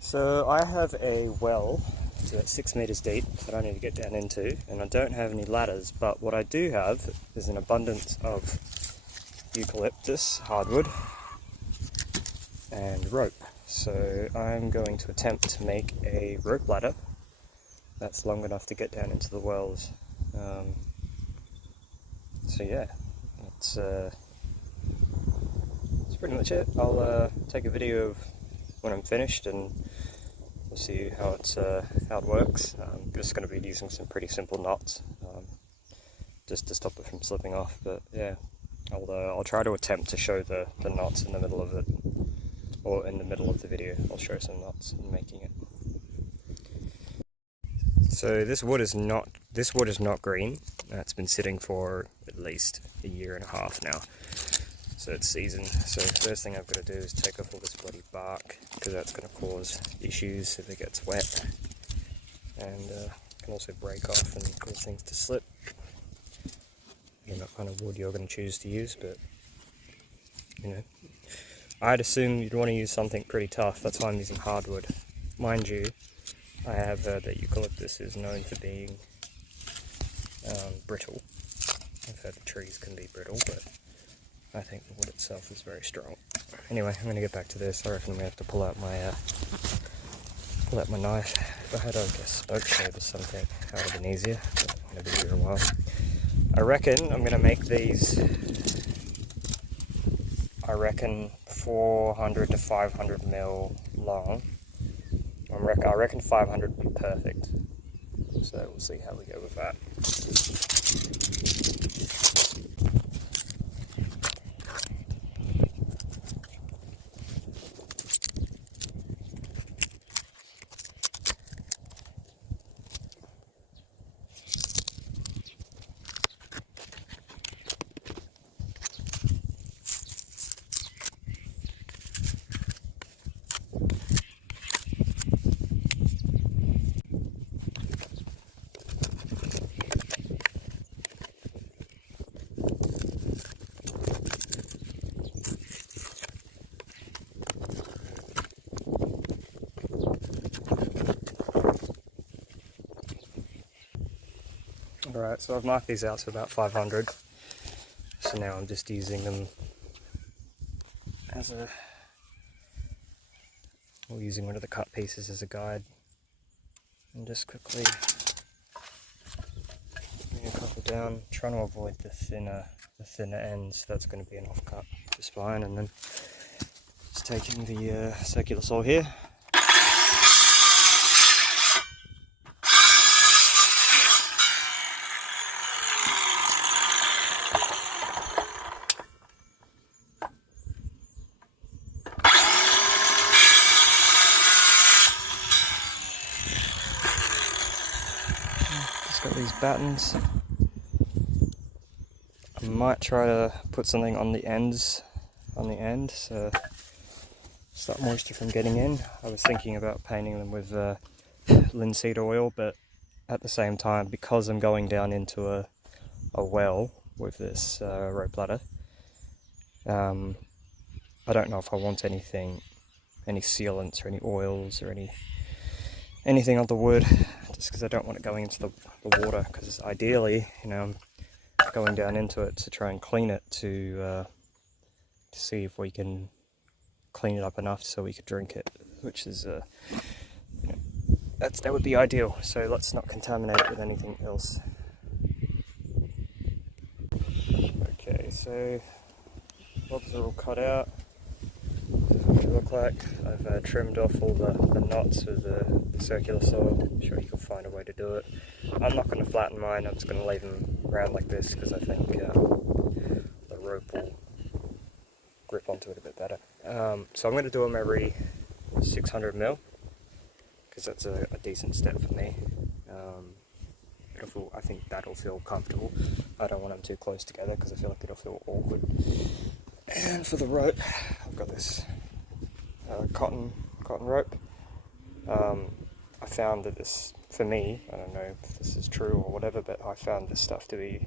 So I have a well, it's about 6 meters deep, that I need to get down into, and I don't have any ladders, but what I do have is an abundance of eucalyptus, hardwood, and rope. So I'm going to attempt to make a rope ladder that's long enough to get down into the wells. So yeah, that's pretty much it. I'll take a video of when I'm finished and we'll see how it works. I'm just going to be using some pretty simple knots just to stop it from slipping off, but yeah, I'll try to attempt to show the knots in the middle of it, or in the middle of the video I'll show some knots in making it. So this wood is not green. It's been sitting for at least a year and a half now, so it's seasoned. So the first thing I've got to do is take off all this bloody bark, because that's going to cause issues if it gets wet, and can also break off and cause things to slip. I don't know what kind of wood you're going to choose to use, but you know, I'd assume you'd want to use something pretty tough. That's why I'm using hardwood. Mind you, I have heard that eucalyptus is known for being brittle. I've heard the trees can be brittle, but I think the wood itself is very strong. Anyway, I'm going to get back to this. I reckon I'm going to have to pull out my knife. If I had like a spoke saw or something, that would have been easier, but I'm going to be here a while. I reckon I'm going to make these, 400 to 500 mil long. I reckon 500 would be perfect. So we'll see how we go with that. Alright, so I've marked these out to about 500, so now I'm just using them as using one of the cut pieces as a guide, and just quickly bring a couple down, trying to avoid the thinner ends. That's going to be an offcut just fine, and then just taking the circular saw here. Got these battens. I might try to put something on the end, so stop moisture from getting in. I was thinking about painting them with linseed oil, but at the same time, because I'm going down into a well with this rope ladder, I don't know if I want any sealants or any oils or anything on the wood, just because I don't want it going into the water, because ideally, you know, I'm going down into it to try and clean it to see if we can clean it up enough so we could drink it, which is, you know, that would be ideal, so let's not contaminate it with anything else. Okay, so logs are all cut out. What it look like. I've trimmed off all the knots with the circular saw. I'm sure you can find a way to do it. I'm not going to flatten mine, I'm just going to leave them round like this, because I think the rope will grip onto it a bit better. So I'm going to do them every 600 mil, because that's a decent step for me. I think that'll feel comfortable. I don't want them too close together, because I feel like it'll feel awkward. And for the rope, I've got this cotton rope. I found that this, for me, I don't know if this is true or whatever, but I found this stuff to be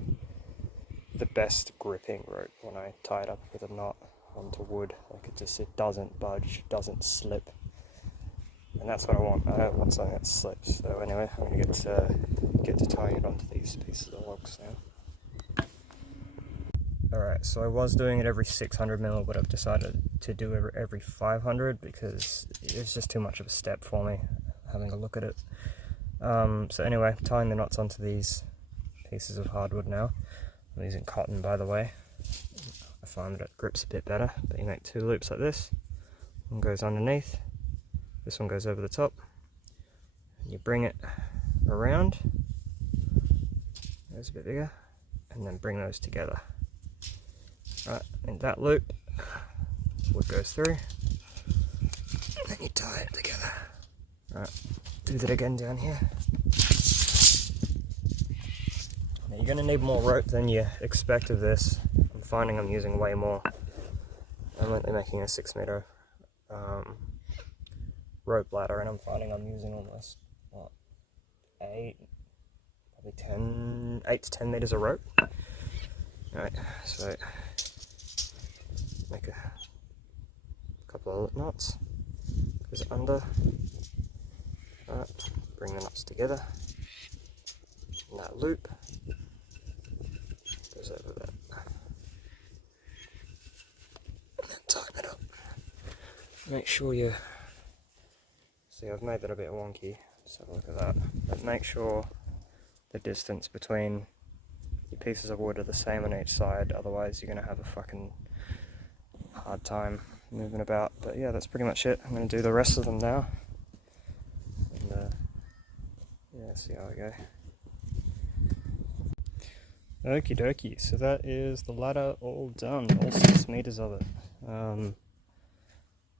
the best gripping rope when I tie it up with a knot onto wood. Like it doesn't budge, doesn't slip. And that's what I want. I don't want something that slips. So anyway, I'm going to get to tying it onto these pieces of logs now. Alright, so I was doing it every 600 mil, but I've decided to do it every 500 because it's just too much of a step for me, having a look at it. So anyway, tying the knots onto these pieces of hardwood now. I'm using cotton, by the way. I find that it grips a bit better, but you make 2 loops like this. One goes underneath, this one goes over the top, and you bring it around, there's a bit bigger, and then bring those together. Right, in that loop, wood goes through, and then you tie it together. Right, do that again down here. Now you're going to need more rope than you expect of this. I'm finding I'm using way more. I'm only making a 6 meter rope ladder, and I'm finding I'm using almost, what, 8 to 10 meters of rope. Alright, so make a couple of knots, goes under, right, bring the knots together, and that loop goes over that, and then tighten it up. Make sure you, see I've made that a bit wonky, let's have a look at that, but make sure the distance between your pieces of wood are the same on each side, otherwise you're going to have a fucking hard time moving about. But yeah, that's pretty much it. I'm going to do the rest of them now, and yeah, see how I go. Okie dokie, so that is the ladder all done, all 6 meters of it.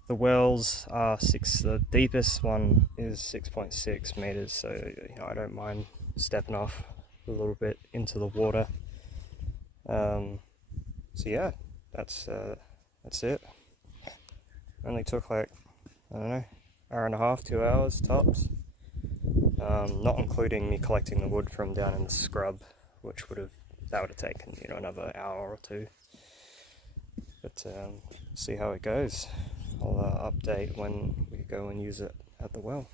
The wells are the deepest one is 6.6 meters, so you know, I don't mind stepping off a little bit into the water. So yeah, that's it. Only took like, I don't know, hour and a half, 2 hours tops. Not including me collecting the wood from down in the scrub, which would have taken, you know, another hour or 2. But see how it goes. I'll update when we go and use it at the well.